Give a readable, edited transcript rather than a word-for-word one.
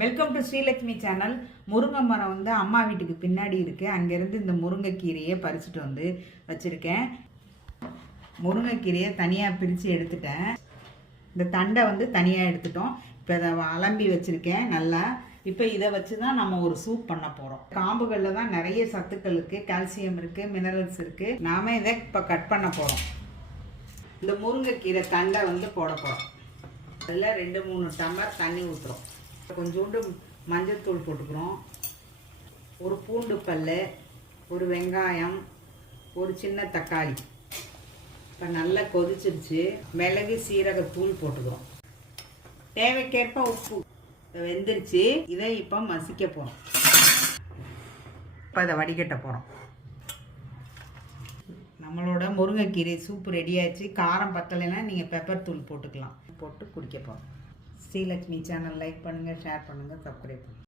Welcome to Srilakshmi channel. முருங்கை மரம் வந்து அம்மா வீட்டுக்கு பின்னாடி இருக்குது. அங்கேருந்து இந்த முருங்கைக்கீரையை பறிச்சுட்டு வந்து வச்சுருக்கேன். முருங்கைக்கீரையை தனியாக பிரித்து எடுத்துட்டேன். இந்த தண்டை வந்து தனியாக எடுத்துட்டோம். இப்போ இதை அலம்பி வச்சுருக்கேன் நல்லா. இப்போ இதை வச்சு தான் நம்ம ஒரு சூப் பண்ண போகிறோம். காம்புகளில் தான் நிறைய சத்துக்கள் இருக்குது, கால்சியம் இருக்குது, மினரல்ஸ் இருக்குது. நாம் இதை இப்போ கட் பண்ண போகிறோம். இந்த முருங்கைக்கீரை தண்டை வந்து போட போகிறோம். அதில் 2-3 டம்ளர் தண்ணி ஊற்றுறோம். கொஞ்சோண்டு மஞ்சள் தூள் போட்டுக்கிறோம். ஒரு பூண்டு பல், ஒரு வெங்காயம், ஒரு சின்ன தக்காளி. இப்போ நல்லா கொதிச்சிருச்சு. மிளகு சீரகத்தூள் போட்டுக்கிறோம். தேவைக்கேற்ப உப்பு. வெந்துருச்சு. இதை இப்போ மசிக்க போகிறோம். இப்போ இதை வடிகட்ட போகிறோம். நம்மளோட முருங்கைக்கீரை சூப் ரெடி ஆச்சு. காரம் பத்தலைன்னா நீங்கள் பெப்பர் தூள் போட்டுக்கலாம். போட்டு குடிக்க போகிறோம். ஸ்ரீலக்ஷ்மி சேனல் லைக் பண்ணுங்கள், ஷேர் பண்ணுங்கள், சப்ஸ்கிரைப் பண்ணுங்கள்.